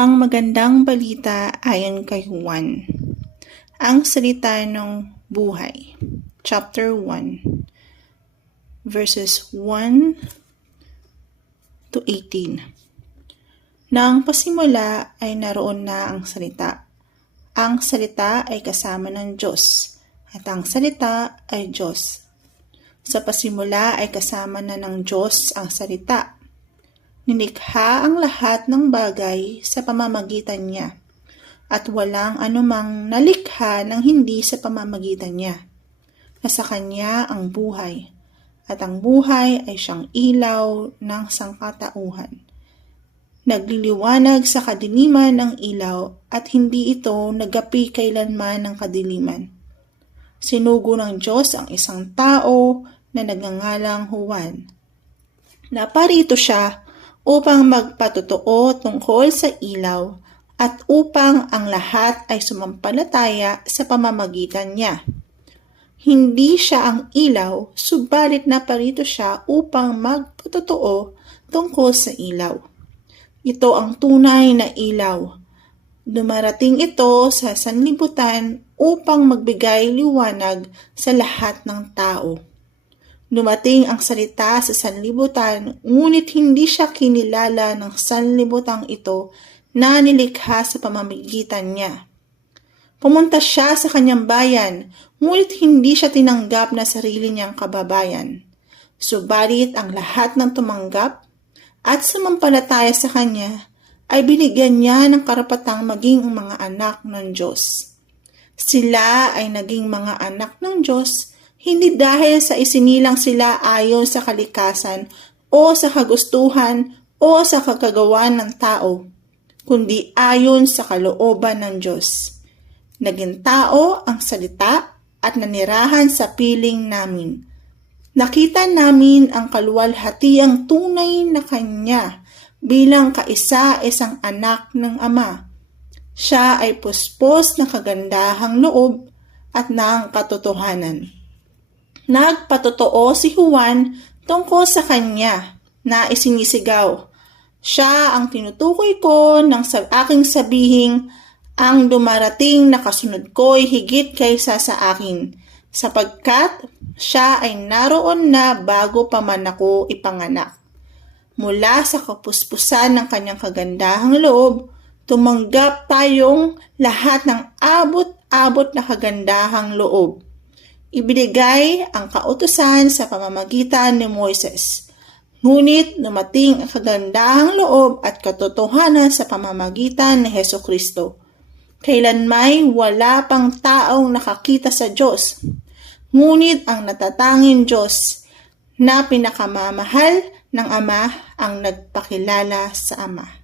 Ang magandang balita ayon kay Juan. Ang salita ng buhay. Chapter 1, verses 1 to 18. Nang pasimula ay naroon na ang salita. Ang salita ay kasama ng Diyos, at ang salita ay Diyos. Sa pasimula ay kasama na ng Diyos ang salita. Nilikha ang lahat ng bagay sa pamamagitan niya, at walang anumang nalikha ng hindi sa pamamagitan niya. Nasa kanya ang buhay, at ang buhay ay siyang ilaw ng sangkatauhan. Nagliliwanag sa kadiliman ng ilaw, at hindi ito nagapi kailanman ng kadiliman. Sinugo ng Diyos ang isang tao na nagngangalang Juan. Naparito siya upang magpatotoo tungkol sa ilaw at upang ang lahat ay sumampalataya sa pamamagitan niya. Hindi siya ang ilaw, subalit naparito siya upang magpatotoo tungkol sa ilaw. Ito ang tunay na ilaw. Dumarating ito sa sanlibutan upang magbigay liwanag sa lahat ng tao. Dumating ang salita sa sanlibutan, ngunit hindi siya kinilala ng sanlibutang ito na nilikha sa pamamagitan niya. Pumunta siya sa kanyang bayan, ngunit hindi siya tinanggap na sarili niyang kababayan. Subalit ang lahat ng tumanggap at sumampalataya sa kanya ay binigyan niya ng karapatang maging mga anak ng Diyos. Sila ay naging mga anak ng Diyos hindi dahil sa isinilang sila ayon sa kalikasan o sa kagustuhan o sa kagagawan ng tao, kundi ayon sa kalooban ng Diyos. Naging tao ang salita at nanirahan sa piling namin. Nakita namin ang kaluwalhatiang tunay na Kanya bilang kaisa-isang anak ng Ama. Siya ay puspos ng kagandahang loob at ng katotohanan. Nagpatotoo si Juan tungkol sa kanya na isinisigaw. Siya ang tinutukoy ko ng aking sabihing ang dumarating na kasunod ko'y higit kaysa sa akin, sapagkat siya ay naroon na bago pa man ako ipanganak. Mula sa kapuspusan ng kanyang kagandahang loob, tumanggap tayong lahat ng abot-abot na kagandahang loob. Ibinigay ang kautusan sa pamamagitan ni Moises. Ngunit dumating ang kagandahang loob at katotohanan sa pamamagitan ni Hesukristo. Kailanmay wala pang taong nakakita sa Diyos. Ngunit ang natatanging Diyos na pinakamamahal ng Ama ang nagpakilala sa Ama.